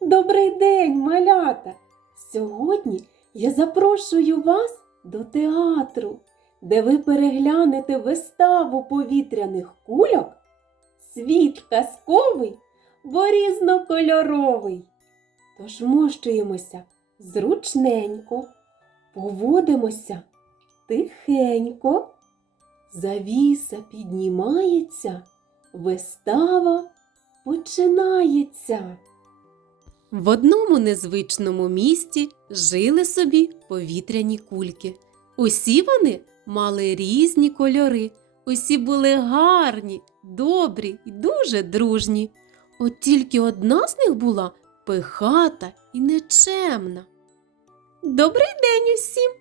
Добрий день, малята! Сьогодні я запрошую вас до театру, де ви переглянете виставу повітряних кульок. Світ казковий, бо різнокольоровий. Тож мощуємося зручненько, поводимося тихенько. Завіса піднімається, вистава починається. В одному незвичному місті жили собі повітряні кульки. Усі вони мали різні кольори, усі були гарні, добрі і дуже дружні. От тільки одна з них була пихата і нечемна. Добрий день усім!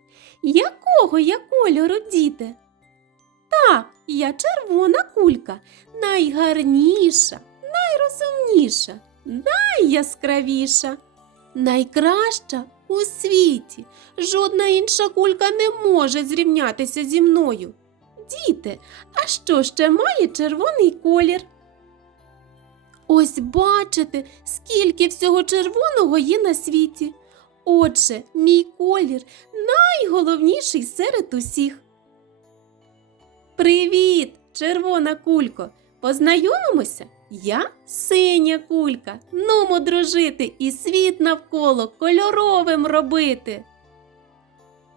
Якого я кольору, діти? Так, я червона кулька, найгарніша, найрозумніша, найяскравіша, найкраща у світі. Жодна інша кулька не може зрівнятися зі мною. Діти, а що ще має червоний колір? Ось бачите, скільки всього червоного є на світі. Отже, мій колір найголовніший серед усіх. Привіт, червона кулько! Познайомимося? Я синя кулька. Нумо дружити і світ навколо кольоровим робити.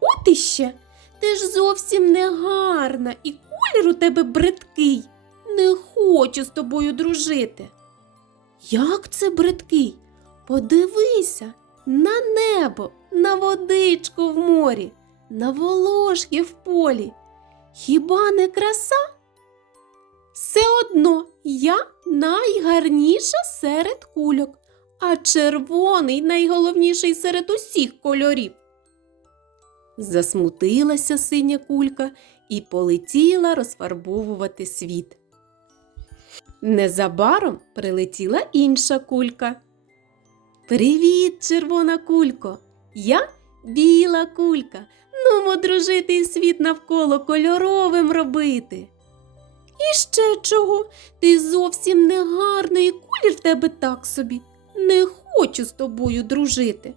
От іще, ти ж зовсім не гарна, і колір у тебе бридкий. Не хочу з тобою дружити. Як це бридкий? Подивися на небо, на водичку в морі, на волошки в полі. Хіба не краса? Все одно я найгарніша серед кульок, а червоний найголовніший серед усіх кольорів. Засмутилася синя кулька і полетіла розфарбовувати світ. Незабаром прилетіла інша кулька. Привіт, червона кулько! Я біла кулька. Нумо дружити і світ навколо кольоровим робити. І ще чого? Ти зовсім не гарна і колір в тебе так собі. Не хочу з тобою дружити.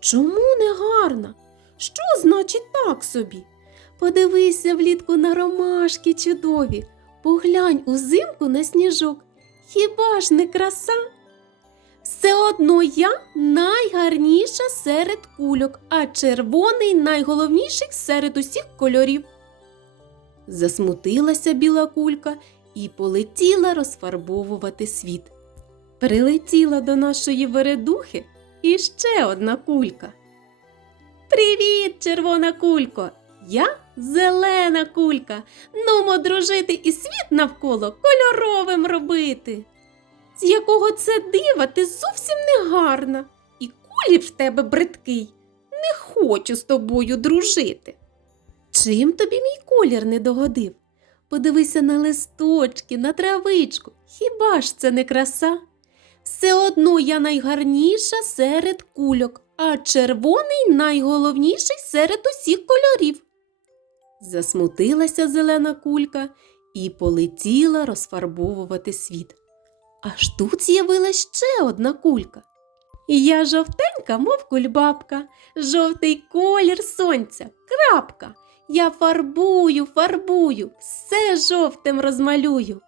Чому не гарна? Що значить так собі? Подивися влітку на ромашки чудові, поглянь узимку на сніжок. Хіба ж не краса? Все одно я найгарніша серед кульок, а червоний найголовніший серед усіх кольорів. Засмутилася біла кулька і полетіла розфарбовувати світ. Прилетіла до нашої вередухи іще одна кулька. Привіт, червона кулько! Я зелена кулька. Нумо дружити і світ навколо кольоровим робити. З якого це дива ти зовсім не гарна, і колір в тебе бридкий. Не хочу з тобою дружити. Чим тобі мій колір не догодив? Подивися на листочки, на травичку. Хіба ж це не краса? Все одно я найгарніша серед кульок, а червоний найголовніший серед усіх кольорів. Засмутилася зелена кулька і полетіла розфарбовувати світ. Аж тут з'явилась ще одна кулька. Я жовтенька, мов кульбабка, жовтий колір сонця, крапка. Я фарбую, фарбую, все жовтим розмалюю.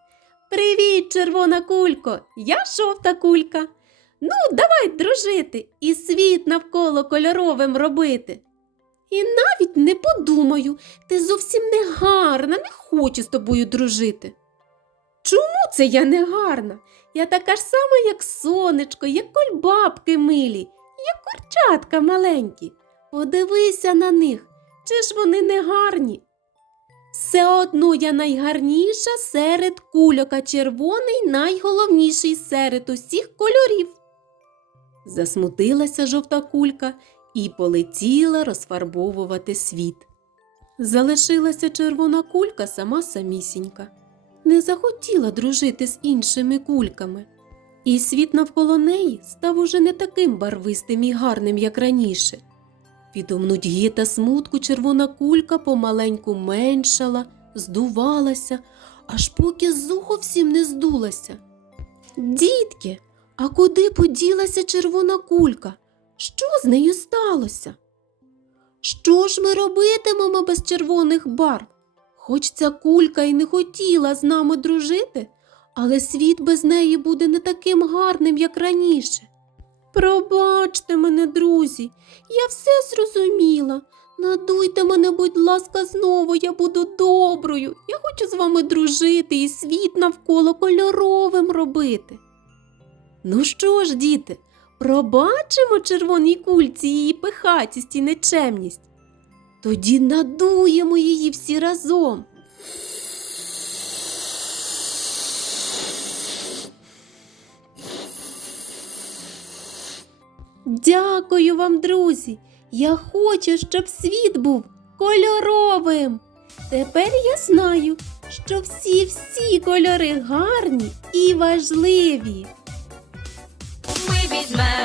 Привіт, червона кулько, я жовта кулька. Ну, давай дружити і світ навколо кольоровим робити. І навіть не подумаю, ти зовсім не гарна, не хочу з тобою дружити. Чому це я не гарна? Я така ж сама, як сонечко, як кульбабки милі, як курчатка маленькі. Подивися на них, чи ж вони не гарні? Все одно я найгарніша серед кульок, а червоний найголовніший серед усіх кольорів. Засмутилася жовта кулька і полетіла розфарбовувати світ. Залишилася червона кулька сама самісінька не захотіла дружити з іншими кульками, і світ навколо неї став уже не таким барвистим і гарним, як раніше. Від нудьги та смутку червона кулька помаленьку меншала, здувалася, аж поки зовсім не здулася. Дітки, А куди поділася червона кулька? Що з нею сталося? Що ж ми робитимемо без червоних барв? Хоч ця кулька й не хотіла з нами дружити, але світ без неї буде не таким гарним, як раніше. Пробачте мене, друзі, я все зрозуміла. Надуйте мене, будь ласка, знову, я буду доброю. Я хочу з вами дружити і світ навколо кольоровим робити. Ну що ж, діти, пробачимо червоній кульці її пихатість і нечемність. Тоді надуємо її всі разом. Дякую вам, друзі. Я хочу, щоб світ був кольоровим. Тепер я знаю, що всі-всі кольори гарні і важливі. Ми візьмемо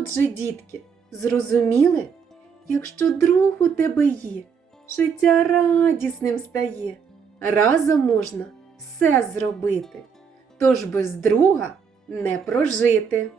Отже, дітки, зрозуміли, якщо друг у тебе є, життя радісним стає. Разом можна все зробити, тож без друга не прожити.